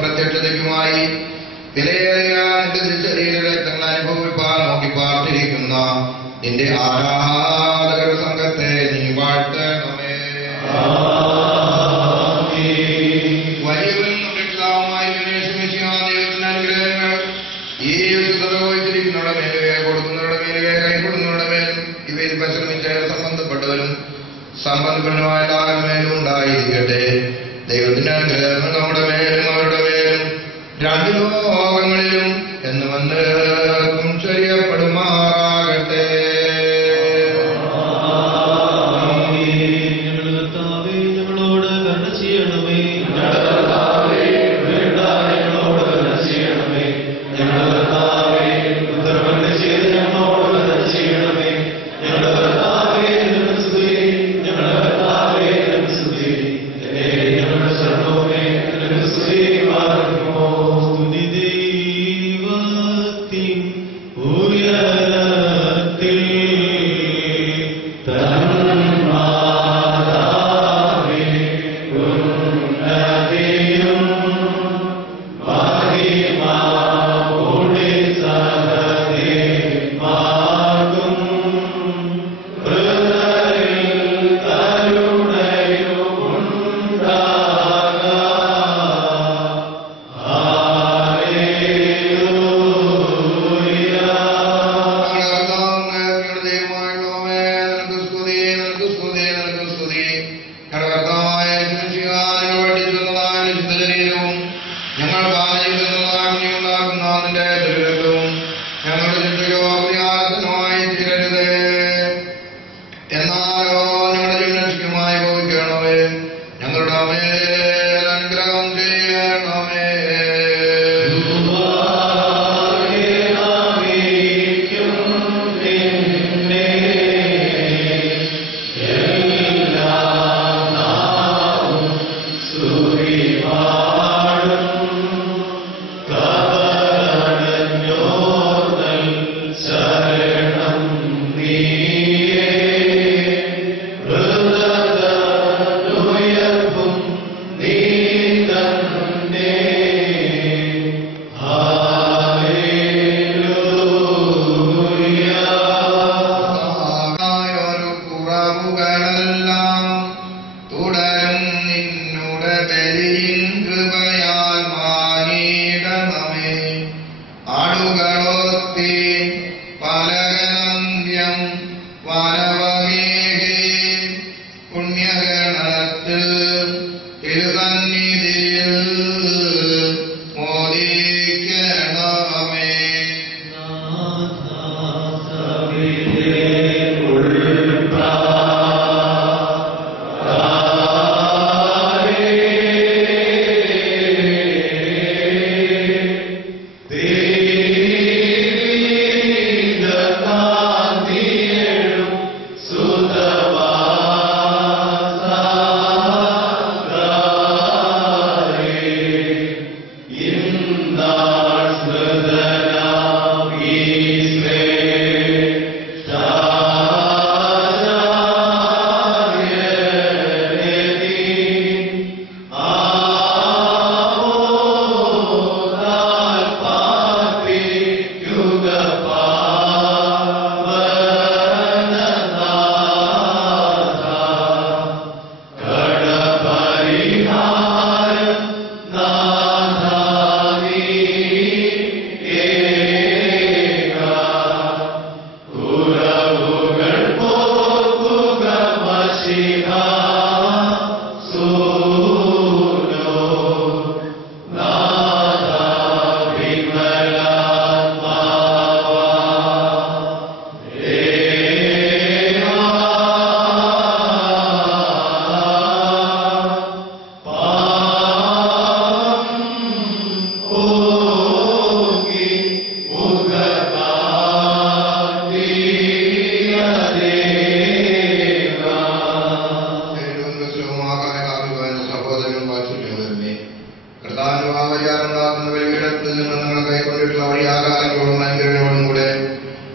പ്രത്യക്ഷതയ്ക്കുമായി വിലയേറിയ ശരീരരക്തങ്ങൾ അനുഭവിപ്പാൻ നോക്കി പാർത്തിരിക്കുന്ന നിന്റെ ആരാധകർ സംഘത്തെ നീ വാഴ്ത്തണമേ. വലിയവനും രക്ഷിതാവുമായി ദൈവത്തിന്റെ അനുഗ്രഹങ്ങൾ ഈ വിശുദ്ധോയിച്ചിരിക്കുന്നവരുടെ മേലുവേ, കൊടുക്കുന്നവരുടെ മേലുവേ, കൈകൊടുക്കുന്നവരുടെ മേലും ഇവയിൽ പരിശ്രമിച്ച സംബന്ധപ്പെട്ടവരും സംബന്ധപ്പെടുന്നതുമായ എല്ലാവരുടെ മേലും ഉണ്ടായിരിക്കട്ടെ. ദൈവത്തിന്റെ അനുഗ്രഹങ്ങൾ നമ്മുടെ മേലും അവരുടെ മേലും രണ്ട് ലോകങ്ങളിലും എന്ന് വന്നേക്കും ചൊരിയപ്പെടുമാറാകട്ടെ. ഞങ്ങളോട് കരുണ ചെയ്യണമേ.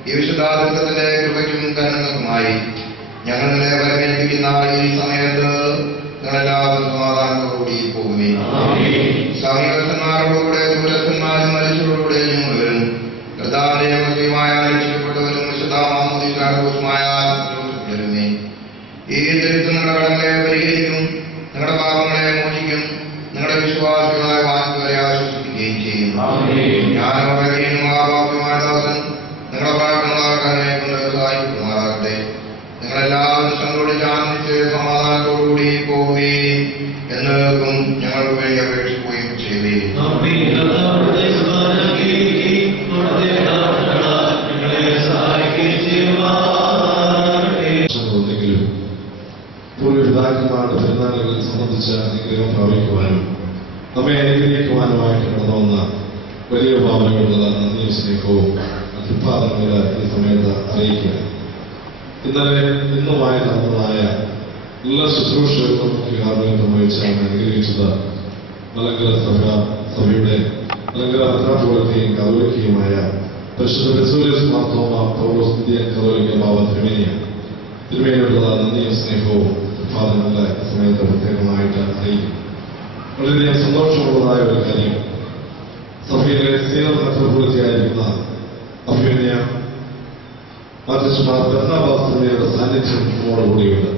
ഈ വിശുദ്ധാധിപത്യത്തിന്റെ കൃപയ്ക്കും കരുണകൾക്കുമായി ഞങ്ങൾ നിങ്ങളെ വരവേൽപ്പിക്കുന്ന ഈ സമയത്ത് നിങ്ങളെല്ലാവരും സമാധാനത്തോടുകൂടി പോകുന്നേ. സമീപസ്ഥന്മാരോടുകൂടെ ദൂരസ്ഥന്മാരും മരിച്ചവരോടുകൂടെ ഞങ്ങളും കർത്താവിന്റെ മുസ്ലിമായ രക്ഷിക്കപ്പെട്ടവരും വിശുദ്ധ മാമോദീസായ വരുന്നേ. ഈ ദരിദ്രം നിങ്ങളുടെ കടങ്ങളെ പരിഹരിക്കും, നിങ്ങളുടെ പാപങ്ങളെ മോചിക്കും, നിങ്ങളുടെ വിശ്വാസികളായ വാക്കുകളെ ആശ്വസിപ്പിക്കുകയും ചെയ്യും. ഞാനും മഹാപാപിയുമായ ദാസൻ നിങ്ങളുടെ പ്രാർത്ഥനകളെ കൊണ്ട് സഹായിക്കുമാറാകട്ടെ. നിങ്ങളെല്ലാവരും സന്തോഷിച്ച് ആനന്ദിച്ച് സമാധാനത്തോടുകൂടി പോവുകയും എന്നേക്കും ഞങ്ങൾക്ക് വേണ്ടി അപേക്ഷിക്കുകയും ചെയ്തേ. പൂർവ്വപിതാക്കന്മാരുടെ പെരുന്നാളുകൾ സംബന്ധിച്ച അനുഗ്രഹം പ്രാപിക്കുവാനും നമ്മെ അനുഗ്രഹിക്കുവാനുമായിട്ട് കടന്നു വന്ന വലിയ ഭാവനകളുള്ള നന്ദിയും സ്നേഹവും അത്യുത്പാദനങ്ങൾ ഈ സമയത്ത് അറിയിക്കുക. ഇന്നലെ ഇന്നുമായി നടന്നതായ എല്ലാ ശുശ്രൂഷകളും മുഖ്യ കാർമ്മികത്വം വഹിച്ച് അനുഗ്രഹിച്ചത് മലങ്കര സഭയുടെ മലങ്കര മെത്രാപ്പോലീത്തയും കത്തോലിക്കയുമായ പരിശുദ്ധ ബസേലിയോസ് മാർത്തോമ പൗലോസ് ഇന്ത്യൻ കത്തോലിക്ക ബാബ തിരുമേനിയോടുള്ള നന്ദിയും സ്നേഹവും ഉത്പാദനങ്ങളെ ഈ സമയത്ത് പ്രത്യേകമായിട്ട് അറിയിക്കും. വളരെയധികം സന്തോഷമുള്ളതായ ഒരു കാര്യം, സഭയിലെ സീനിയർ മെത്രാപ്പോലീത്തയായിരിക്കുന്ന അഭിമന്യ മാർട്ടിസ്മാർ ബർണബാസിന്റെ സാന്നിധ്യം നമ്മോടുകൂടിയുണ്ട്.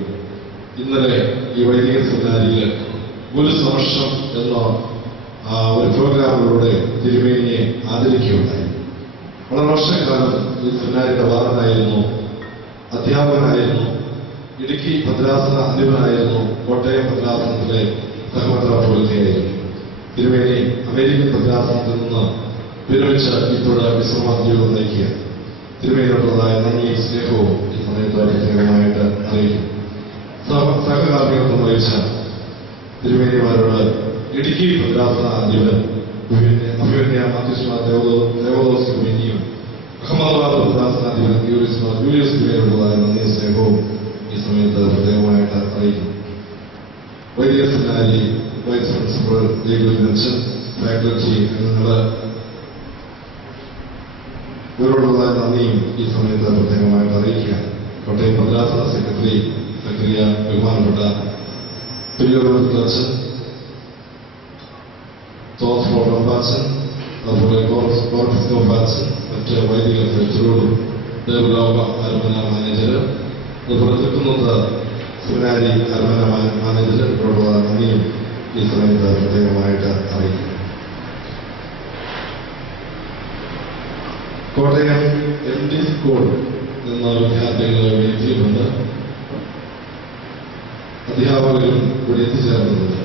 ഇന്നലെ ഈ വൈദിക സെമിനാരിയിൽ ഒരു സമർഷം എന്ന ഒരു പ്രോഗ്രാമിലൂടെ തിരുമേനിയെ ആദരിക്കുകയുണ്ടായി. വളരെ വർഷക്കാലം ഈ സെമിനാരിയുടെ വാർഡനായിരുന്നു, അധ്യാപകനായിരുന്നു, ഇടുക്കി ഭദ്രാസന അധിപനായിരുന്നു, കോട്ടയം ഭദ്രാസനത്തിലെ സഹമെത്രാപ്പോലീത്തയായിരുന്നു. തിരുമേനി അമേരിക്കൻ ഭദ്രാസനത്തിൽ നിന്ന് വിരമിച്ച് ഇപ്പോഴ് വിശ്രമ ജീവിതം നയിക്കുക. തിരുമേനിയോടുള്ളതായ നന്ദിയും സ്നേഹവും ഈ സമയത്ത് പ്രത്യേകമായിട്ട് അറിയിക്കും. സഹകാർമ്മികത്വം വഹിച്ച തിരുമേനിമാരോട് ഇടുക്കി ഭദ്രാസന അധിപൻ അഭിമന്യ മാർട്ടിസ്മാർ ദേവദോസ് കുമിനിയും അഹമ്മദാബാദ് ഭദ്രാസന അധിപൻ ജൂലിയസ് തിരുമേനിയോടുള്ളതായ നന്ദിയും സ്നേഹവും ഈ സമയത്ത് പ്രത്യേകമായിട്ട് അറിയിക്കും. വൈദിക സെമിനാരി വൈസ് പ്രിൻസിപ്പൽ ലീഗൽ ഫാക്കൽറ്റി അംഗങ്ങൾ ഇവരോടുള്ള നന്ദിയും ഈ സമയത്ത് പ്രത്യേകമായിട്ട് അറിയിക്കുക. കോട്ടയം ഭദ്രാസന സെക്രട്ടറി ബഹുമാനപ്പെട്ട പിരിയോടച്ചൻ, തോമസ് റോബാച്ചൻ, അതുപോലെ കോർപ്പിസ് ഗോപാച്ചൻ, മറ്റ് വൈദിക സെക്രട്ടറിയോടും ദേവലോക അരമന മാനേജർ, അതുപോലെ തൃക്കുന്നത്ത് സെമിനാരി അരമന മാനേജരോടുള്ള നന്ദിയും ഈ സമയത്ത് പ്രത്യേകമായിട്ട് അറിയിക്കും. കോട്ടയം MD സ്കൂൾ എന്ന വിദ്യാർത്ഥികളെ എത്തിയിട്ടുണ്ട്. അധ്യാപകരും ഇവിടെ എത്തിച്ചേർന്നിട്ടുണ്ട്.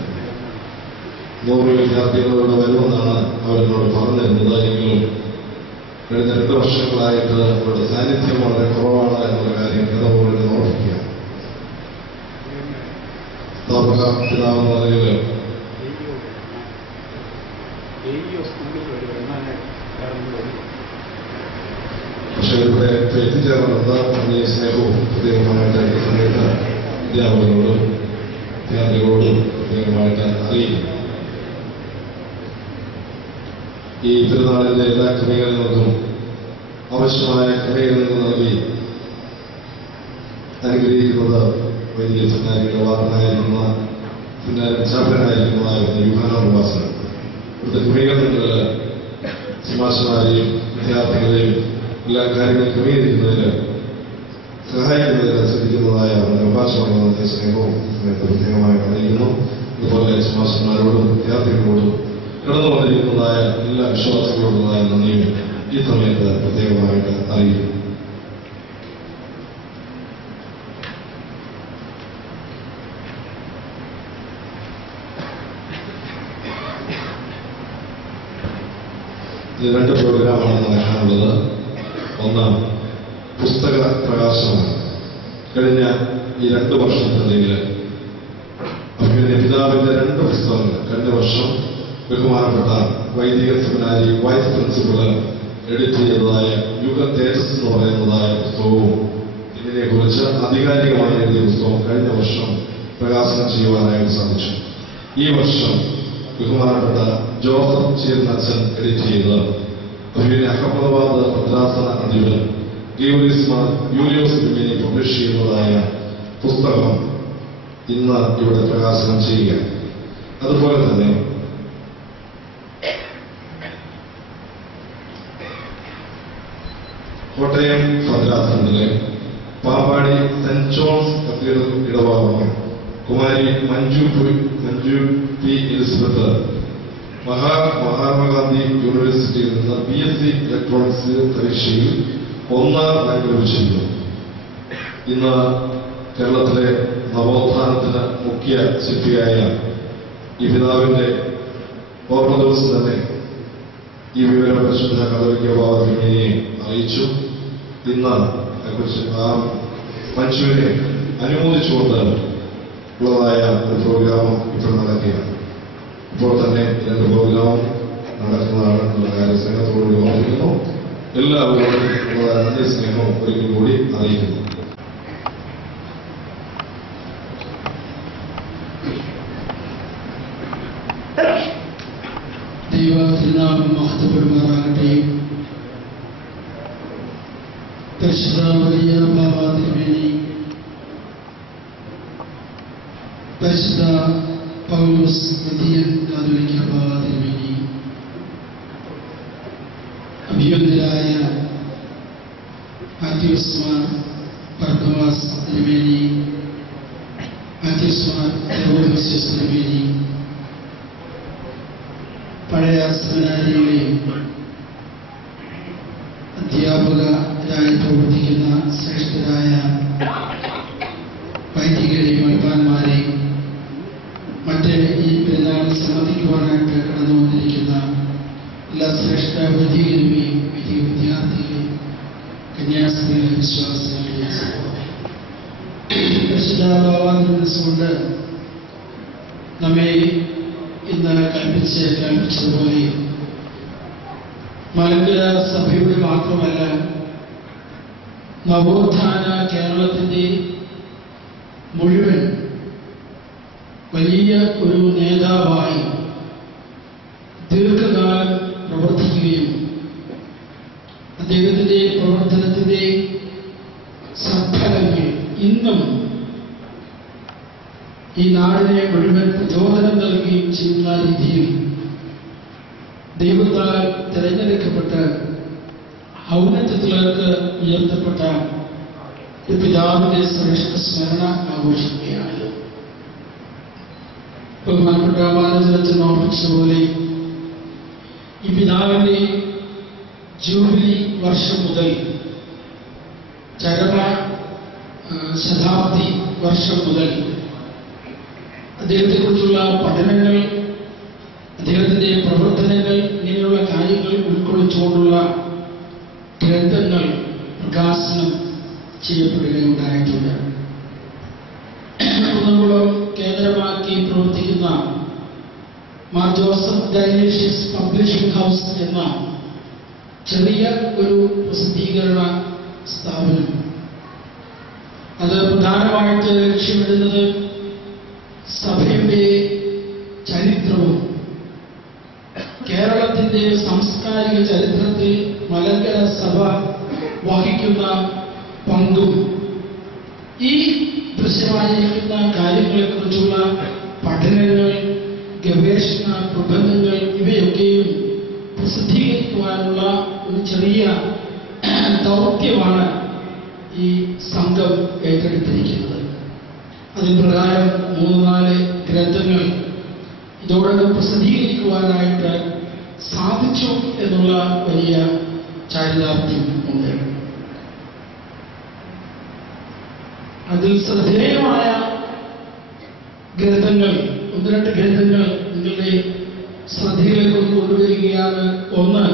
100 വിദ്യാർത്ഥികളോട് വരുമെന്നാണ് അവരെന്നോട് പറഞ്ഞിരുന്നത്. എങ്കിലും കഴിഞ്ഞ 2 വർഷങ്ങളായിട്ട് അവരുടെ സാന്നിധ്യം വളരെ കുറവാണ് എന്നുള്ള കാര്യം ഇടപോലെ ഓർമ്മിക്കുക. സ്ഥാപക പിതാവെന്ന നിലയിൽ പക്ഷേ ഇവിടെ എത്തിച്ചേർന്നത് നന്ദി സ്നേഹവും പ്രത്യേകമായിട്ട് ഈ സമയത്ത് അധ്യാപകരോടും വിദ്യാർത്ഥികളോടും പ്രത്യേകമായിട്ട് അറിയിക്കും. ഈ പെരുന്നാളിന്റെ എല്ലാ ക്രമീകരണങ്ങൾക്കും ആവശ്യമായ ക്രമീകരണങ്ങൾ നൽകി അനുഗ്രഹിക്കുന്നത് വൈദിക സെമിനാരിയുടെ വാർഡനായിരിക്കുന്ന സെമിനാരി ചാപ്പനായിരിക്കുന്നതായിരുന്ന യുഹാനോപാസൻ. ഇവിടുത്തെ ക്രമീകരണങ്ങളിൽ സമാശമാരെയും വിദ്യാർത്ഥികളെയും എല്ലാ കാര്യങ്ങളും ക്രമീകരിക്കുന്നതിന് സഹായിക്കുന്നതിന് ശ്രദ്ധിക്കുന്നതായ അവകാശമാണെന്ന സ്നേഹവും സമയത്ത് പ്രത്യേകമായി അറിയിക്കുന്നു. അതുപോലെ സമാശന്മാരോടും വിദ്യാർത്ഥികളോടും കടന്നു വന്നിരിക്കുന്നതായ എല്ലാ വിശ്വാസികളോടുള്ളതായ നന്ദിയും ഈ സമയത്ത് പ്രത്യേകമായിട്ട് അറിയിക്കുന്നു. ഇത് 2 പ്രോഗ്രാമാണ് നടക്കാനുള്ളത്. ഒന്ന് പുസ്തക പ്രകാശനമാണ്. കഴിഞ്ഞ ഈ 2 വർഷത്തിനിടയിൽ അഭിമന്യ പിതാവിന്റെ 2 പുസ്തകങ്ങൾ കഴിഞ്ഞ വർഷം ബഹുമാനപ്പെട്ട വൈദിക സെമിനാരി വൈസ് പ്രിൻസിപ്പൽ എഡിറ്റ് ചെയ്തതായ യുഗ തേജസ് എന്ന് പറയുന്നതായ പുസ്തകവും ഇതിനെക്കുറിച്ച് ആധികാരികമായി എഴുതിയ പുസ്തകവും കഴിഞ്ഞ വർഷം പ്രകാശനം ചെയ്യുവാനായിട്ട് സാധിച്ചു. ഈ വർഷം ബഹുമാനപ്പെട്ട ജോസഫ് ചീർന്നച്ചൻ എഡിറ്റ് ചെയ്ത് അഹമ്മദാബാദ് ഭദ്രാസന അധിപൻ യൂലിയോസ് തിരുമേനി പബ്ലിഷ് ചെയ്യുന്നതായ പുസ്തകം ഇന്ന് ഇവിടെ പ്രകാശനം ചെയ്യുക. അതുപോലെ തന്നെ Kottayam ഭദ്രാസനത്തിലെ Pampady saint John's cathedral ഇടവക കുമാരി മഞ്ജു പി എലിസബത്ത് മഹാത്മാഗാന്ധി യൂണിവേഴ്സിറ്റിയിൽ നിന്ന് BSc ഇലക്ട്രോണിക്സ് പരീക്ഷയിൽ 1ാം റാങ്ക് ലഭിച്ചിരുന്നു. ഇന്ന് കേരളത്തിലെ നവോത്ഥാനത്തിന് മുഖ്യ ശില്പിയായ ഈ പിതാവിന്റെ ഓർമ്മ ദിവസം തന്നെ ഈ വിവരം പരിശുദ്ധ കത്തോലിക്ക ബാവ തിരുമേനിയെ അറിയിച്ചു. ഇന്ന് ആ മഞ്ജുവിനെ അനുമോദിച്ചുകൊണ്ട് ഉള്ളതായ ഒരു പ്രോഗ്രാമും ഇപ്പോൾ നടക്കുകയാണ്. ഇപ്പോൾ തന്നെ 2 പ്രോഗ്രാമും നടക്കുന്നതാണ് എന്നുള്ള കാര്യം സ്നേഹത്തോടുകൂടി ഓർമ്മിക്കുന്നു. എല്ലാവരോടും നന്ദി സ്നേഹവും ഒരിക്കൽ കൂടി അറിയിക്കുന്നു. ദൈവത്തിനാമം മഹത്വപ്പെടുമാറാകട്ടെ. പരിശുദ്ധ വലിയ ബാവ തിരുമേനി, പരിശുദ്ധ പൗലോസ് മധ്യൻ കാതോലിക്ക ബാവ തിരുമേനി, അഭിയന്തരായ മാത്യൂസ്മാർ ബർത്തമാസ് തിരുമേനി, മാത്യൂസ്മാർ തെവോദോസ്യസ് തിരുമേനി, പഴയ സെമിനാരിയിലെ അധ്യാപകരായി പ്രവർത്തിക്കുന്ന ശ്രേഷ്ഠരായ വൈദികരെയും മൽപ്പാന്മാരെയും മറ്റ് ഈ പെരുന്നാൾ സംബന്ധിക്കുവാനായിട്ട് കടന്നു വന്നിരിക്കുന്ന എല്ലാ ശ്രേഷ്ഠ വൈദികരുമെയും വൈദിക വിദ്യാർത്ഥികളെയും കന്യാസ്ത്രീകളെ വിശ്വാസികളെ പരിശുദ്ധ ഭാവാന്തരസുകൊണ്ട് നമ്മെ ഇന്ന് കൽപ്പിച്ചതുപോലെ മലങ്കര സഭയുടെ മാത്രമല്ല നവോത്ഥാന കേരളത്തിന്റെ മുഴുവൻ വലിയ ഒരു നേതാവായി ദീർഘകാലം പ്രവർത്തിക്കുകയും അദ്ദേഹത്തിന്റെ പ്രവർത്തനത്തിന്റെ സഫലങ്ങൾ ഇന്നും ഈ നാടിനെ മുഴുവൻ പ്രചോദനം നൽകുകയും ചെയ്യുന്ന രീതിയിൽ ദൈവത്താൽ തിരഞ്ഞെടുക്കപ്പെട്ട് ഔന്നത്യത്തിലേക്ക് ഉയർത്തപ്പെട്ട ഒരു പിതാവിന്റെ ശ്രേഷ്ഠ സ്മരണ ആഘോഷിക്കുകയാണ്. ബഹുമാനപ്പെട്ട മാനവജനത്തിന് ഓർമ്മിച്ചതുപോലെ ഈ പിതാവിന്റെ ജൂബിലി വർഷം മുതൽ ചരമ ശതാബ്ദി വർഷം മുതൽ അദ്ദേഹത്തെക്കുറിച്ചുള്ള പഠനങ്ങൾ, അദ്ദേഹത്തിന്റെ പ്രവർത്തനങ്ങൾ, ഇങ്ങനെയുള്ള കാര്യങ്ങൾ ഉൾക്കൊള്ളിച്ചുകൊണ്ടുള്ള ഗ്രന്ഥങ്ങൾ പ്രകാശനം ചെയ്യപ്പെടുകയുണ്ടായിട്ടുണ്ട്. കുന്നംകുളം കേന്ദ്രമാക്കി പ്രവർത്തിക്കുന്ന Mar Joseph Dionysius publishing house എന്ന ചെറിയ ഒരു പ്രസിദ്ധീകരണ സ്ഥാപനം, അത് പ്രധാനമായിട്ട് ലക്ഷ്യമിടുന്നത് സഭയുടെ ചരിത്രവും കേരളത്തിന്റെ സാംസ്കാരിക ചരിത്രത്തിൽ മലങ്കര സഭ വഹിക്കുന്ന പങ്കും ഈ ദൃശ്യമായിരിക്കുന്ന കാര്യങ്ങളെക്കുറിച്ചുള്ള പഠനങ്ങൾ, ഗവേഷണ പ്രബന്ധങ്ങൾ ഇവയൊക്കെയും പ്രസിദ്ധീകരിക്കുവാനുള്ള ഒരു ചെറിയ ദൗത്യമാണ് ഈ സംഘം ഏറ്റെടുത്തിരിക്കുന്നത്. അതിന് പ്രകാരം 3-4 ഗ്രന്ഥങ്ങൾ ഇതോടൊപ്പം പ്രസിദ്ധീകരിക്കുവാനായിട്ട് സാധിച്ചു എന്നുള്ള വലിയ ചാരിതാർത്ഥ്യം ഉണ്ട്. അതിൽ ശ്രദ്ധേയമായ ഗ്രന്ഥങ്ങൾ, 1-2 ഗ്രന്ഥങ്ങൾ നിങ്ങളുടെ ശ്രദ്ധയിലേക്ക് കൊണ്ടുവരികയാണ്. ഒന്ന്,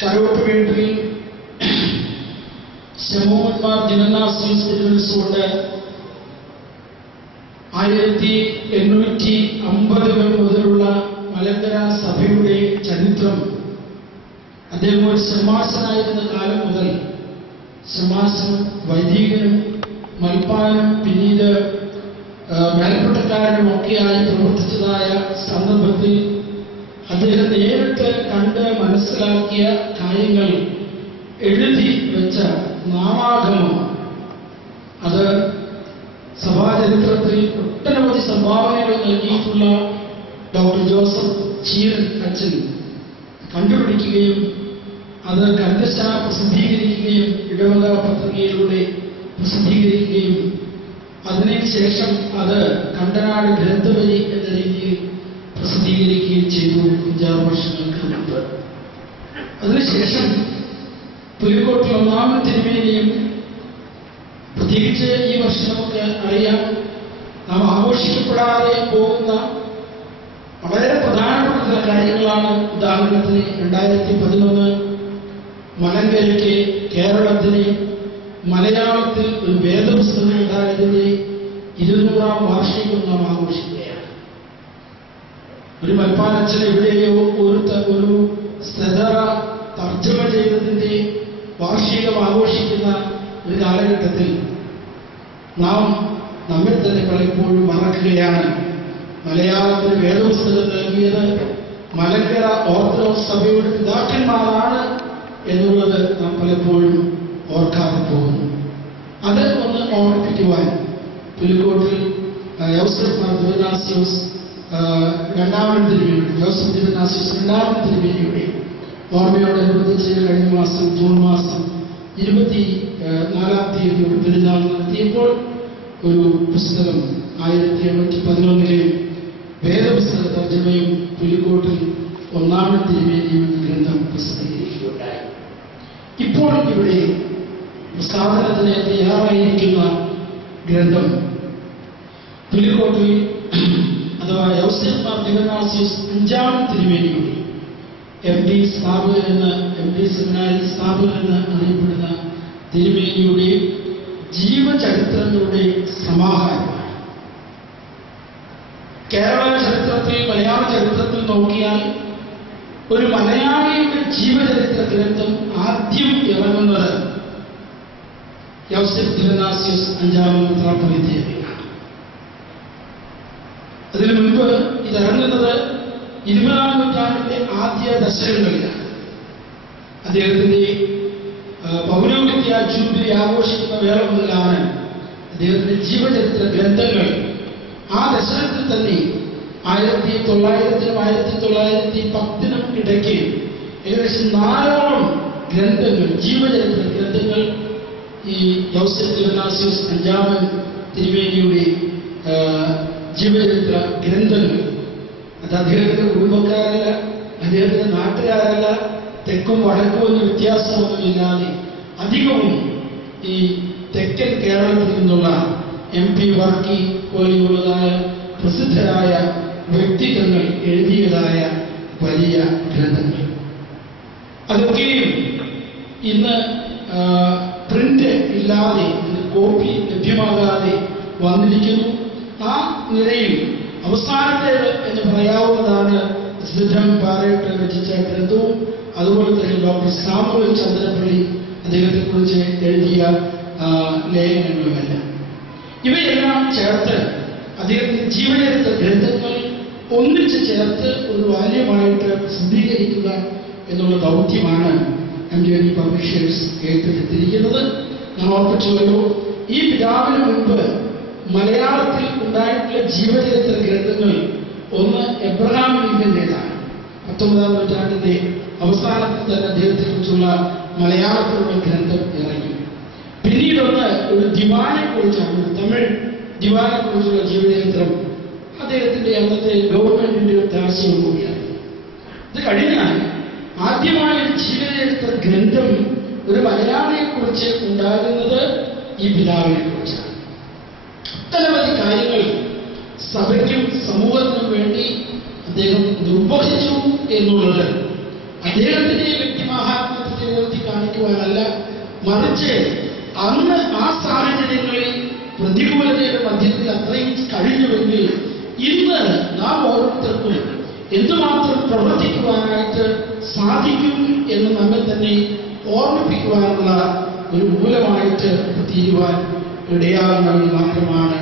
കരോട്ടുവേണ്ടിൽ ശമോന്മാർ ദിനനാസീസ് തിരുവനന്തപുരത്തുകൊണ്ട് 1850 മുതലുള്ള മലങ്കര സഭയുടെ ചരിത്രം, അദ്ദേഹം ഒരു ശമാസനായിരുന്ന കാലം മുതൽ ശമാസനും വൈദികനും മൽപ്പാനും പിന്നീട് മേൽപ്പെട്ടക്കാരനും ഒക്കെയായി പ്രവർത്തിച്ചതായ സന്ദർഭത്തിൽ അദ്ദേഹം നേരിട്ട് കണ്ട് മനസ്സിലാക്കിയ കാര്യങ്ങൾ എഴുതി വഹിച്ച നാമാഗമം അത് സഭാചരിത്രത്തിൽ ഒട്ടനവധി സംഭാവനകൾ നൽകിയിട്ടുള്ള ഡോക്ടർ ജോസഫ് ചീരൻ അച്ഛൻ കണ്ടുപിടിക്കുകയും അത് കർക്കശ പ്രസിദ്ധീകരിക്കുകയും ഇടവക പത്രികയിലൂടെ പ്രസിദ്ധീകരിക്കുകയും അതിനുശേഷം അത് കണ്ടനാട് ഗ്രന്ഥവലി എന്ന രീതിയിൽ പ്രസിദ്ധീകരിക്കുകയും ചെയ്തു 5-6 വർഷങ്ങൾക്ക് മുമ്പ്. അതിനുശേഷം പുലിക്കോട്ടിൽ ഒന്നാമൻ തിരുമേനിയും പ്രത്യേകിച്ച് ഈ വർഷം നമുക്ക് അറിയാം, നാം ആഘോഷിക്കപ്പെടാതെ പോകുന്ന വളരെ പ്രധാനപ്പെട്ട ചില കാര്യങ്ങളാണ്. ഉദാഹരണത്തിന് 2011 മലങ്കരയ്ക്ക് കേരളത്തിന് മലയാളത്തിൽ ഒരു വേദപുസ്തകം ഉണ്ടായതിന്റെ 200ാം വാർഷികം നാം ആഘോഷിക്കുകയാണ്. ഒരു മൽപ്പാനച്ഛൻ എവിടെയോ ഒരു സ്ഥലറ തർജ്ജമ ചെയ്തതിന്റെ വാർഷികം ആഘോഷിക്കുന്ന ഒരു കാലഘട്ടത്തിൽ നാം നമ്മെ തന്നെ പലപ്പോഴും മറക്കുകയാണ്. മലയാളത്തിന് വേദപുസ്തകം നൽകിയത് മലങ്കര ഓർത്തഡോക്സ് സഭയുടെ പിതാക്കന്മാരാണ് എന്നുള്ളത് നാം പലപ്പോഴും ഓർക്കാതെ പോകുന്നു. അത് ഒന്ന് ഓർമ്മിപ്പിക്കുവാൻ പുലിക്കോട്ടിൽ യോസഫ് മാർ ദിവനാസ്യോസ് രണ്ടാമൻ തിരുമേനി, ജോസഫ് ദിവനാസ്യോസ് രണ്ടാമൻ തിരുമേനിയുടെ ഓർമ്മയോടനുബന്ധിച്ച് കഴിഞ്ഞ മാസം ജൂൺ മാസം 24-ാം തീയതി ഒരു പെരുന്നാൾ നടത്തിയപ്പോൾ ഒരു പുസ്തകം 1811 വേദപുസ്തക തർജ്ജമയും പുലിക്കോട്ടിൽ ഒന്നാമൻ തിരുമേനിയും എന്ന ഗ്രന്ഥം പ്രസിദ്ധീകരിക്കുകയുണ്ടായി. ഇപ്പോൾ ഇവിടെ പ്രസാദനത്തിന് തയ്യാറായിരിക്കുന്ന ഗ്രന്ഥം പുലിക്കോട്ടിൽ അഥവാ യോസഫ് മാർ ദിവനാസ്യോസ് 5-ാം തിരുമേനിയുടെ MD സെമിനാരി സ്ഥാപകൻ എന്ന് അറിയപ്പെടുന്ന തിരുമേനിയുടെ ജീവചരിത്രങ്ങളുടെ സമാഹാരമാണ്. കേരള ചരിത്രത്തിൽ, മലയാള ചരിത്രത്തിൽ നോക്കിയാൽ ഒരു മലയാളിയുടെ ജീവചരിത്ര ഗ്രന്ഥം ആദ്യം ഇറങ്ങുന്നത് യോസഫ് ദിവനാസ്യോസ് 5-ാം മെത്രാപ്പൊലീത്തയാണ്. അതിനു മുൻപ് ഇതിറങ്ങുന്നത് 20-ാം നൂറ്റാണ്ടിന്റെ ആദ്യ ദശകങ്ങളിലാണ്. അദ്ദേഹത്തിന്റെ പൗരോഹിത്യ ജൂബിലി ആഘോഷിക്കുന്ന വേള മുതലാണ് അദ്ദേഹത്തിന്റെ ജീവചരിത്ര ഗ്രന്ഥങ്ങൾ ആ ദശകത്തിൽ തന്നെ 1900-നും 1910-നും ഇടയ്ക്ക് ഏകദേശം 4ഓളം ഗ്രന്ഥങ്ങൾ, ജീവചരിത്ര ഗ്രന്ഥങ്ങൾ ഈ യോസഫ് ദിവനാസ്യോസ് 5-ാമൻ തിരുമേനിയുടെ ജീവചരിത്ര ഗ്രന്ഥങ്ങൾ. അത് അദ്ദേഹത്തിന്റെ കുടുംബക്കാരല്ല, അദ്ദേഹത്തിന്റെ നാട്ടുകാരല്ല, തെക്കും വടക്കും ഒന്നും വ്യത്യാസമൊന്നുമില്ലാതെ അധികവും ഈ തെക്കൻ കേരളത്തിൽ നിന്നുള്ള MP വർക്കി പോലെയുള്ളതായ പ്രസിദ്ധരായ വ്യക്തിത്വങ്ങൾ എഴുതിയതായ വലിയ ഗ്രന്ഥങ്ങൾ. അതൊക്കെയും ഇന്ന് പ്രിന്റ് ഇല്ലാതെ, കോപ്പി ലഭ്യമാകാതെ വന്നിരിക്കുന്നു. ആ നിലയിൽ അവസാനത്തേത് എന്ന് പറയാവുന്നതാണ് സിദ്ധം പാറയിട്ട് രചിച്ച ഗ്രന്ഥവും അതുപോലെ തന്നെ ഡോക്ടർ സാമുവൽ ചന്ദ്രപ്പള്ളി അദ്ദേഹത്തെക്കുറിച്ച് എഴുതിയ ലേഖനങ്ങളുമെല്ലാം. ഇവയെല്ലാം ചേർത്ത് അദ്ദേഹത്തിന്റെ ജീവചരിത്ര ഗ്രന്ഥങ്ങൾ ഒന്നിച്ച് ചേർത്ത് ഒരു വാല്യമായിട്ട് പ്രസിദ്ധീകരിക്കുക എന്നുള്ള ദൗത്യമാണ് MJD പബ്ലിഷേഴ്സ് ഏറ്റെടുത്തിരിക്കുന്നത്. ഞാൻ ഓർപ്പിച്ചുള്ളൂ, ഈ പിതാവിന് മുൻപ് മലയാളത്തിൽ ഉണ്ടായിട്ടുള്ള ജീവചരിത്ര ഗ്രന്ഥങ്ങൾ ഒന്ന് എബ്രഹാം ലിങ്കന്റേതാണ്. 19-ാം നൂറ്റാണ്ടിന്റെ അവസാനത്തിൽ തന്നെ അദ്ദേഹത്തെ കുറിച്ചുള്ള മലയാളത്തിലുള്ള ഗ്രന്ഥം ഇറങ്ങി. പിന്നീടൊന്ന് ഒരു ദിവാനെ കുറിച്ചാണ്, ഒരു തമിഴ് ദിവാനെ കുറിച്ചുള്ള ജീവചരിത്രം. അദ്ദേഹത്തിന്റെ അന്നത്തെ ഗവൺമെന്റിന്റെ ഒരു ആശയം കൂടിയാണ്. ഇത് കഴിഞ്ഞാൽ ആദ്യമായ ജീവചരിത്ര ഗ്രന്ഥം ഒരു മലയാളിയെ കുറിച്ച് ഉണ്ടാകുന്നത് ഈ പിതാവിനെ കുറിച്ചാണ്. ഒട്ടനവധി കാര്യങ്ങൾ സഭയ്ക്കും സമൂഹത്തിനും വേണ്ടി അദ്ദേഹം നിർവഹിച്ചു എന്നുള്ളത് അദ്ദേഹത്തിന്റെ വ്യക്തിമാഹാത്മ്യത്തെ ഉയർത്തി കാണിക്കുവാനല്ല, മറിച്ച് അന്ന് ആ സാഹചര്യങ്ങളിൽ പ്രതികൂലതയുടെ മധ്യത്തിൽ അത്രയും കഴിഞ്ഞുവെങ്കിൽ ഇന്ന് നാം ഓരോരുത്തർക്കും എന്തുമാത്രം പ്രവർത്തിക്കുവാനായിട്ട് സാധിക്കും എന്ന് നമ്മെ തന്നെ ഓർമ്മിപ്പിക്കുവാനുള്ള ഒരു മൂലമായിട്ട് തീരുവാൻ ഇടയാകുന്നവർ മാത്രമാണ്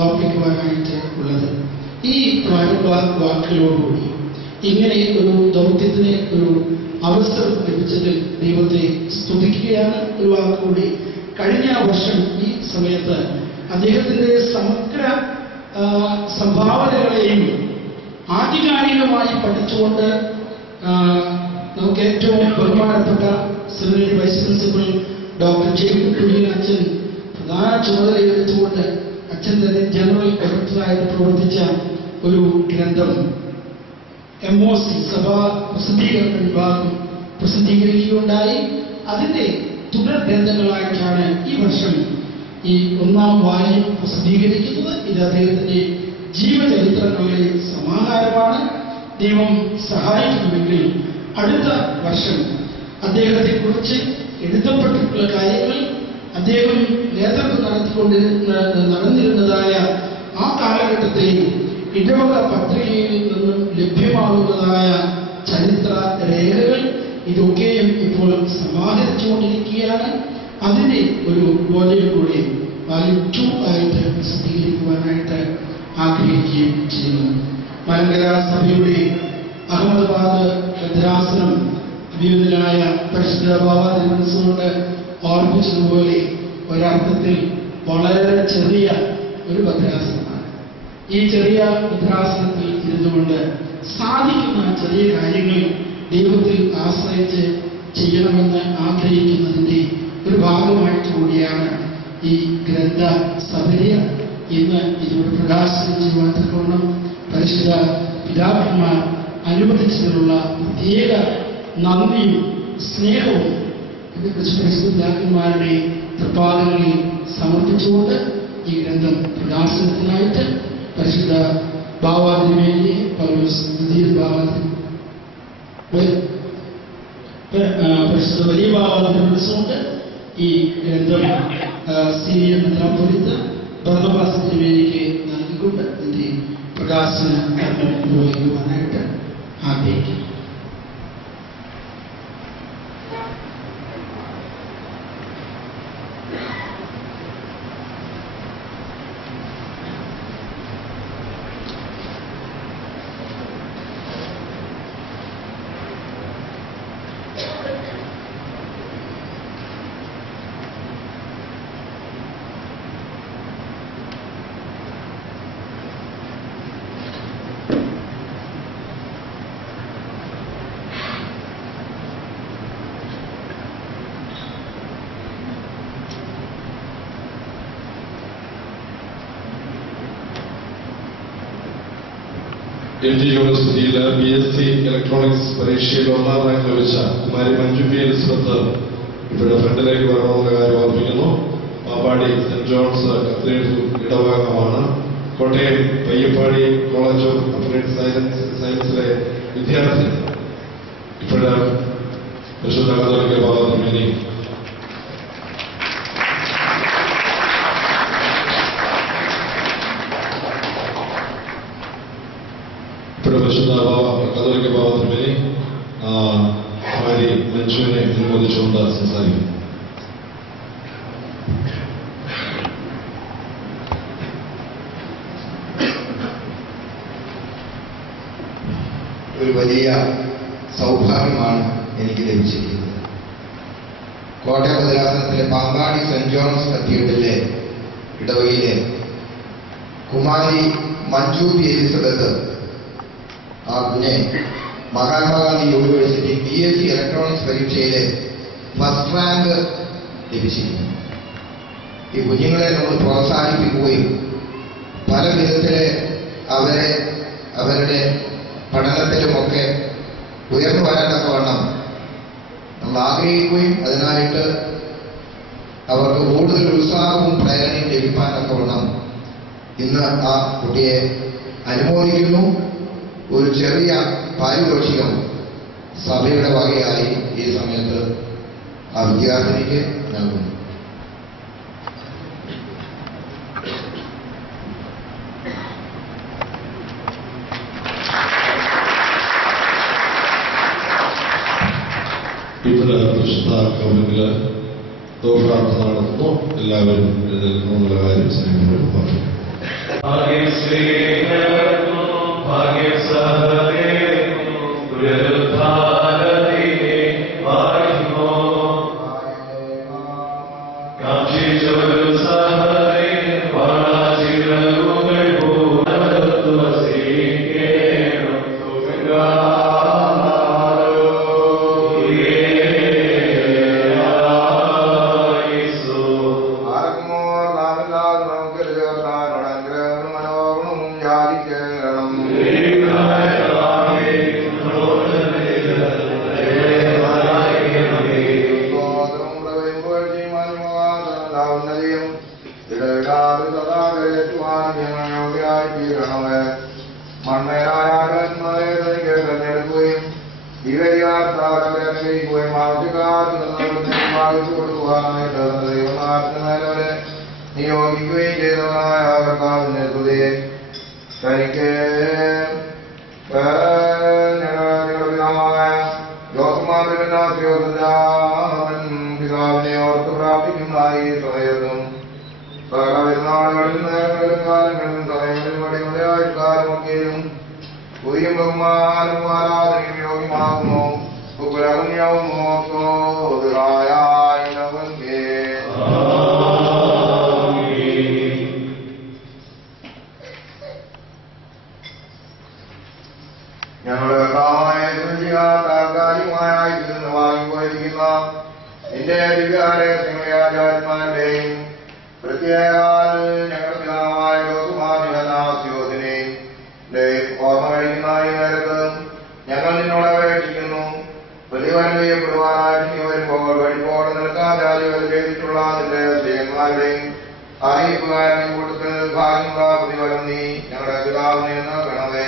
ഓർമ്മിക്കുവാനായിട്ട് ഉള്ളത്. ഈ പ്രാരംഭ വാക്കുകളോടുകൂടി ഇങ്ങനെ ഒരു ദൗത്യത്തിന് ഒരു അവസരം ലഭിച്ചതിൽ ദൈവത്തെ സ്തുതിക്കുകയാണ്. ഒരു വാക്കുകൂടി, കഴിഞ്ഞ വർഷം ഈ സമയത്ത് അദ്ദേഹത്തിന്റെ സമഗ്ര സംഭാവനകളെയും ആധികാരികമായി പഠിച്ചുകൊണ്ട് നമുക്ക് ഏറ്റവും ബഹുമാനപ്പെട്ട seminary vice principal doctor Jacob Kurian അച്ഛൻ പ്രധാന ചുമതലയെടുത്തുകൊണ്ട് അച്ഛൻ തന്നെ ജനറൽ ഡയറക്ടറായിട്ട് പ്രവർത്തിച്ച ഒരു ഗ്രന്ഥം MOC സഭാ പ്രസിദ്ധീകരണ വിഭാഗം പ്രസിദ്ധീകരിക്കുകയുണ്ടായി. അതിന്റെ തുടർ ഗ്രന്ഥങ്ങളായിട്ടാണ് ഈ വർഷം ഈ 1ാം വാല്യം പ്രസിദ്ധീകരിക്കുന്നത്. ഇത് അദ്ദേഹത്തിന്റെ ജീവചരിത്രങ്ങളുടെ സമാഹാരമാണ്. ദൈവം സഹായിക്കുമെങ്കിൽ അടുത്ത വർഷം അദ്ദേഹത്തെക്കുറിച്ച് എഴുതപ്പെട്ടിട്ടുള്ള കാര്യങ്ങൾ, അദ്ദേഹം നേതൃത്വം നടന്നിരുന്നതായ ആ കാലഘട്ടത്തെയും ഇടവക പത്രികയിൽ നിന്നും ലഭ്യമാകുന്നതായ ചരിത്ര രേഖകൾ ഇതൊക്കെയും ഇപ്പോൾ സമാഹരിച്ചുകൊണ്ടിരിക്കുകയാണ്. അതിന്റെ ഒരു വോളിയം കൂടി വാല്യം 2 ആയിട്ട് പ്രസിദ്ധീകരിക്കുവാനായിട്ട് ആഗ്രഹിക്കുകയും ചെയ്യുന്നു. മലങ്കര സഭയുടെ അഹമ്മദാബാദ് ഭദ്രാസനം വിവിധനായ പരിശുദ്ധ ബാബാ തിരുമനസ്സുകൊണ്ട് ഓർമ്മിച്ചതുപോലെ ഒരർത്ഥത്തിൽ വളരെ ചെറിയ ഒരു ഭദ്രാസനമാണ്. ഈ ചെറിയ ഭദ്രാസനത്തിൽ ഇരുന്നുകൊണ്ട് സാധിക്കുന്ന ചെറിയ കാര്യങ്ങൾ ദൈവത്തിൽ ആശ്രയിച്ച് ചെയ്യണമെന്ന് ആഗ്രഹിക്കുന്നതിന്റെ ഒരു ഭാഗമായിട്ട് കൂടിയാണ് ഈ ഗ്രന്ഥ സഭയ ഇന്ന് ഇതിലൂടെ പ്രകാശനം ചെയ്യുവാൻ തക്കവണ്ണം പരിശുദ്ധ പിതാക്കന്മാർ അനുവദിച്ചതിനുള്ള പ്രത്യേക നന്ദിയും സ്നേഹവും പരിശുദ്ധ പിതാക്കന്മാരുടെ തൃപ്പാദങ്ങളിൽ സമർപ്പിച്ചുകൊണ്ട് ഈ ഗ്രന്ഥം പ്രകാശനത്തിനായിട്ട് പരിശുദ്ധ ബാവാ തിരുമേനിയെ പൗലോസ് പരിശുദ്ധ വലിയ ബാവാ തിരുമനസ്സുകൊണ്ട് ഈ ഗ്രന്ഥം സീനിയർ മെത്രാപ്പൊലീത്ത ബർന്നബാസ് തിരുമേനിക്ക് നൽകിക്കൊണ്ട് ഇതിന്റെ പ്രകാശന കർമ്മം നിർവഹിക്കുവാനായിട്ട് ആഗ്രഹിക്കുന്നു. MG യൂണിവേഴ്സിറ്റിയിൽ BSc ഇലക്ട്രോണിക്സ് പരീക്ഷയിൽ 1ാം റാങ്ക് ലഭിച്ച കുമാരി മഞ്ജു പി എലിസബത്ത് ഇവിടെ ഫ്രണ്ടിലേക്ക് വരണമെന്ന കാര്യം ഓർമ്മിക്കുന്നു. പാപ്പാടി സെന്റ് ജോൺസ് കത്തീഡ്രൽ ഇടവകമാണ്. Kottayam Payyappady college of applied സയൻസിലെ വിദ്യാർത്ഥി. ഇവിടെ വിശുദ്ധ കത്തോലിക്ക ബാബാ ഇവിടെ പരിശുദ്ധ കത്തോലിക്ക ബാബാ തിരുമേനി കുമാരി മഞ്ജുവിനെ അനുമോദിച്ചുകൊണ്ട് സംസാരിക്കും. ഒരു വലിയ സൗഭാഗ്യമാണ് എനിക്ക് ലഭിച്ചിരിക്കുന്നത്. കോട്ടയം ഭദ്രാസനത്തിലെ പാമ്പാടി സെന്റ് ജോൺസ് കത്തീഡ്രലിലെ ഇടവകയിലെ കുമാരി മഞ്ജു പി എലിസബത്ത് ആ കുഞ്ഞെ Mahatma Gandhi university BSc electronics പരീക്ഷയിലെ first rank ലഭിച്ചിരിക്കുന്നു. ഈ കുഞ്ഞുങ്ങളെ നമ്മൾ പ്രോത്സാഹിപ്പിക്കുകയും പല വിധത്തിലെ അവരുടെ പഠനത്തിലുമൊക്കെ ഉയർന്നു വരാൻ തക്കവണ്ണം നമ്മൾ ആഗ്രഹിക്കുകയും അതിനായിട്ട് അവർക്ക് കൂടുതൽ ഉത്സാഹവും പ്രേരണയും ലഭിക്കാൻ തക്കവണ്ണം ഇന്ന് ആ കുട്ടിയെ അനുമോദിക്കുന്നു. ഒരു ചെറിയ പാരിതോഷികം സഭയുടെ വകയായി ഈ സമയത്ത് ആ വിദ്യാർത്ഥിനിക്ക് നൽകുന്നു. ഇവിടെ വിശുദ്ധ കൗമില് പ്രാർത്ഥന നടത്തുന്നു. എല്ലാവരും എഴുന്നേൽക്കുന്നുള്ള കാര്യം സ്നേഹം പറഞ്ഞു. ഭാഗ്യ അവരെ അനുഗ്രഹിക്കുകയും ആവശ്യക്കാർക്ക് വാങ്ങിച്ചു കൊടുക്കുവാനായിട്ട് ദൈവനാഥനവരെ നിയോഗിക്കുകയും ചെയ്തവനായ കർത്താവിന്റെ സ്തുതിയെ തനിക്ക് പിതാവിനെ ഓർത്ത് പ്രാർത്ഥിക്കുന്നതായി സമയത്തും സകലനാളുകളിൽ നേരങ്ങളിലും കാലങ്ങളിലും സമയങ്ങളിലും അടിമയാഴ്കാലമൊക്കെയും പുതിയ ബഹുമാനവും ആരാധനയും യോഗ്യമാകുന്നു ഉപരഹന്യവുമോ ഞങ്ങളുടെ കർത്താവായ താൽക്കാലികമായി വാങ്ങിപ്പോയിരിക്കുന്ന നിന്റെ ദിവ്യാലയത്തിന്റെയും പ്രത്യേക ഞങ്ങളുടെ പിതാവായ ലോകമാതിനെയും ഓർമ്മ കഴിക്കുന്ന ഈ നേരത്ത് ഞങ്ങൾ നിന്നോട് അപേക്ഷിക്കുന്നു. പ്രതിഫലം ചെയ്യപ്പെടുവാനായിട്ട് നീ വരുമ്പോൾ വഴിപോട് നിൽക്കാതെ ചെയ്തിട്ടുള്ള നിന്റെ സ്ത്രീയന്മാരുടെയും അറിയിപ്പുകാരുടെയും കൊടുത്ത് ഭാഗ്യമുള്ള പ്രതിഫലം നീ ഞങ്ങളുടെ പിതാവിനെ നൽകണമേ.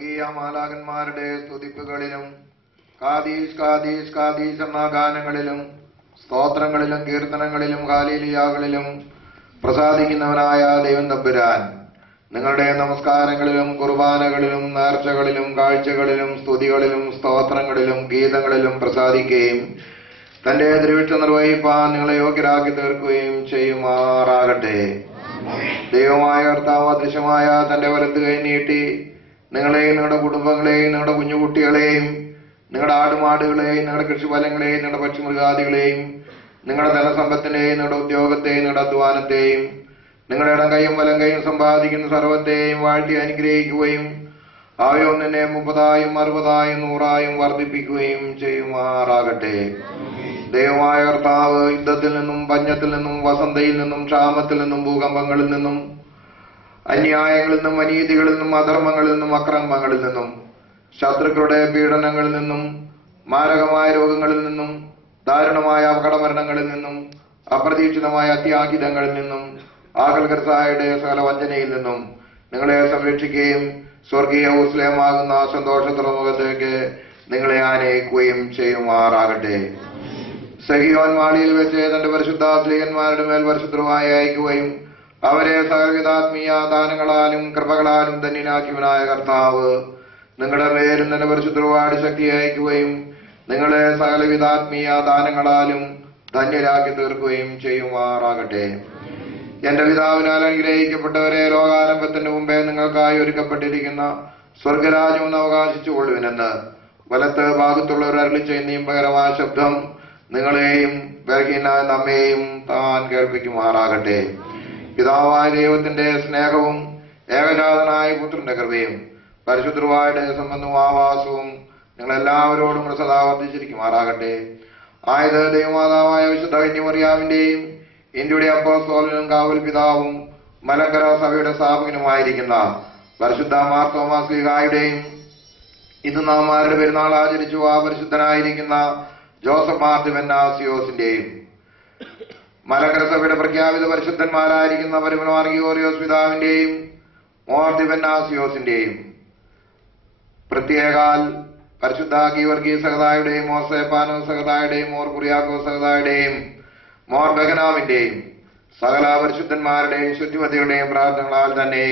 സ്വർഗീയ മാലാകന്മാരുടെ സ്തുതിപ്പുകളിലും കാദീസ് കാദീസ് കാദീസ് എന്ന ഗാനങ്ങളിലും സ്തോത്രങ്ങളിലും കീർത്തനങ്ങളിലും ഹാലേലൂയാകളിലും പ്രസാദിക്കുന്നവനായ ദൈവം തമ്പുരാൻ നിങ്ങളുടെ നമസ്കാരങ്ങളിലും കുർബാനകളിലും നേർച്ചകളിലും കാഴ്ചകളിലും സ്തുതികളിലും സ്തോത്രങ്ങളിലും ഗീതങ്ങളിലും പ്രസാദിക്കുകയും തന്റെ തിരുവിഷ്ട നിർവഹിപ്പാൻ നിങ്ങളെ യോഗ്യരാക്കി തീർക്കുകയും ചെയ്യുമാറാകട്ടെ. ദൈവമായ കർത്താവ് അദൃശ്യമായ തന്റെ വലത്ത് കൈ നീട്ടി നിങ്ങളെയും നിങ്ങളുടെ കുടുംബങ്ങളെയും നിങ്ങളുടെ കുഞ്ഞുകുട്ടികളെയും നിങ്ങളുടെ ആടുമാടുകളെയും നിങ്ങളുടെ കൃഷിഫലങ്ങളെയും നിങ്ങളുടെ പക്ഷിമൃഗാദികളെയും നിങ്ങളുടെ ധനസമ്പത്തിനെയും നിങ്ങളുടെ ഉദ്യോഗത്തെയും നിങ്ങളുടെ അധ്വാനത്തെയും നിങ്ങളുടെ ഇടം കൈയും വലം കൈയും സമ്പാദിക്കുന്ന സർവത്തെയും വാഴ്ത്തി അനുഗ്രഹിക്കുകയും അവയൊന്നിനെ 30-ആയും 60-ആയും 100-ആയും വർദ്ധിപ്പിക്കുകയും ചെയ്യുമാറാകട്ടെ. ദൈവമായ കർത്താവ് യുദ്ധത്തിൽ നിന്നും പഞ്ഞത്തിൽ നിന്നും വസന്തയിൽ നിന്നും ക്ഷാമത്തിൽ നിന്നും ഭൂകമ്പങ്ങളിൽ നിന്നും അന്യായങ്ങളിൽ നിന്നും അനീതികളിൽ നിന്നും അധർമ്മങ്ങളിൽ നിന്നും അക്രമങ്ങളിൽ നിന്നും ശത്രുക്കളുടെ പീഡനങ്ങളിൽ നിന്നും മാരകമായ രോഗങ്ങളിൽ നിന്നും ദാരുണമായ അപകടമരണങ്ങളിൽ നിന്നും അപ്രതീക്ഷിതമായ അത്യാഹിതങ്ങളിൽ നിന്നും ആകൽകർത്തായുടെ സകല വഞ്ചനയിൽ നിന്നും നിങ്ങളെ സംരക്ഷിക്കുകയും സ്വർഗീയ ഊസ്ലേമാകുന്ന സന്തോഷ തുറമുഖത്തേക്ക് നിങ്ങളെ ആനയിക്കുകയും ചെയ്യുമാറാകട്ടെ. സഹിയോൻ മാളിയിൽ വെച്ച് തന്റെ പരിശുദ്ധ സ്ത്രീയന്മാരുടെ മേൽ പരിശുദ്ധമായി അയക്കുകയും അവരെ സകലവിധാത്മീയ ദാനങ്ങളാലും കൃപകളാലും ധന്യനാക്കിയവനായ കർത്താവ് നിങ്ങളുടെ മേലും തന്റെ പരിശുദ്ധവാട് ശക്തി അയക്കുകയും നിങ്ങളെ സകലവിധാത്മീയ ദാനങ്ങളാലും ധന്യരാക്കി തീർക്കുകയും ചെയ്യുമാറാകട്ടെ. എന്റെ പിതാവിനാൽ അനുഗ്രഹിക്കപ്പെട്ടവരെ, ലോകാരംഭത്തിന് മുമ്പേ നിങ്ങൾക്കായി ഒരുക്കപ്പെട്ടിരിക്കുന്ന സ്വർഗരാജ്യം അവകാശിച്ചുകൊള്ളുവിനെന്ന് വലത്ത് ഭാഗത്തുള്ളവർ അരുളി ചെയ്യുന്ന പകരമായ ശബ്ദം നിങ്ങളെയും ബലഹീനനായ നമ്മെയും താൻ കേൾപ്പിക്കുമാറാകട്ടെ. പിതാവായ ദൈവത്തിന്റെ സ്നേഹവും ഏകജാതനായ പുത്രന്റെ കൃപയും പരിശുദ്ധരുടെ സംബന്ധവും ആവാസവും നിങ്ങളെല്ലാവരോടും സദാ വർദ്ധിച്ചിരിക്കുമാറാകട്ടെ. ആയത് ദൈവമാതാവായ വിശുദ്ധ കന്യമറിയാമിന്റെയും ഇന്ത്യയുടെ അപ്പോസ്തലനും കാവൽ പിതാവും മലങ്കര സഭയുടെ സ്ഥാപകനുമായിരിക്കുന്ന പരിശുദ്ധ മാർത്തോമാ ശ്ലീഹായുടെയും ഇന്ന് നാം ആരുടെ പെരുന്നാൾ ആചരിച്ചു ആ പരിശുദ്ധനായിരിക്കുന്ന ജോസഫ് മാർ ദിവന്നാസിയോസിന്റെയും മലങ്കര സഭയുടെ പ്രഖ്യാപിത പരിശുദ്ധന്മാരായിരിക്കുന്ന പരിമളമാർ ഗിയോറിയോസ് പിതാവിന്റെയും മോർ ദിവന്നാസിയോസിന്റെയും പ്രത്യേകാൽ പരിശുദ്ധ ഗീവർഗീസ് സഹതായുടെയും മോർ സേപ്പാനോ സഹതായുടെയും മോർ കുറിയാക്കോ സഹതായുടെയും മോർ ബഹനാമിന്റെയും സകല പരിശുദ്ധന്മാരുടെയും ശുദ്ധിമതിയുടെയും പ്രാർത്ഥനകളാൽ തന്നെ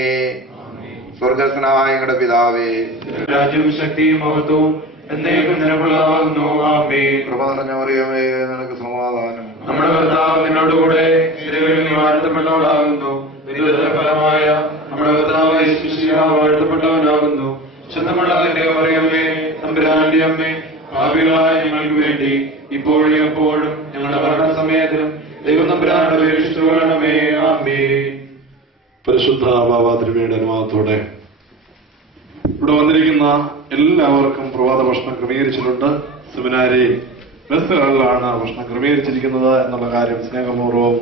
സ്വർഗസ്നായ ഞങ്ങളുടെ പിതാവേ, രാജ്യവും ശക്തിയും മഹത്വവും എന്നേക്കും നിലകൊള്ളാവുന്നു. ആമേൻ. കൃപ നിറഞ്ഞ മറിയമേ, നിനക്ക് സമാധാനം. നമ്മുടെ കർത്താവ് നിന്നോടുകൂടെ സ്ത്രീകളിൽ നീ വാഴ്ത്തപ്പെട്ടവളാകുന്നു. നിന്റെ ഫലമായ നമ്മുടെ കർത്താവ് യേശുമിശിഹാ വാഴ്ത്തപ്പെട്ടവനാകുന്നു. ശുദ്ധമുള്ള മറിയമേ, തമ്പുരാന്റെ അമ്മേ, പാപികളായ ഞങ്ങൾക്ക് വേണ്ടി ഇപ്പോഴും എപ്പോഴും ഞങ്ങളുടെ മരണസമയത്തിലും ദൈവം തമ്പുരാനോട് അപേക്ഷിച്ചുകൊള്ളണമേ. ആമേൻ. പരിശുദ്ധ ബാബാതിരുമയുടെ അനുവാദത്തോടെ ഇവിടെ വന്നിരിക്കുന്ന എല്ലാവർക്കും പ്രഭാത ഭക്ഷണം ക്രമീകരിച്ചിട്ടുണ്ട്. സെമിനാരി മെസ്സുകളിലാണ് ഭക്ഷണം ക്രമീകരിച്ചിരിക്കുന്നത് എന്നുള്ള കാര്യം സ്നേഹപൂർവ്വം